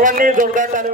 सर्वांनी जोरदार चालू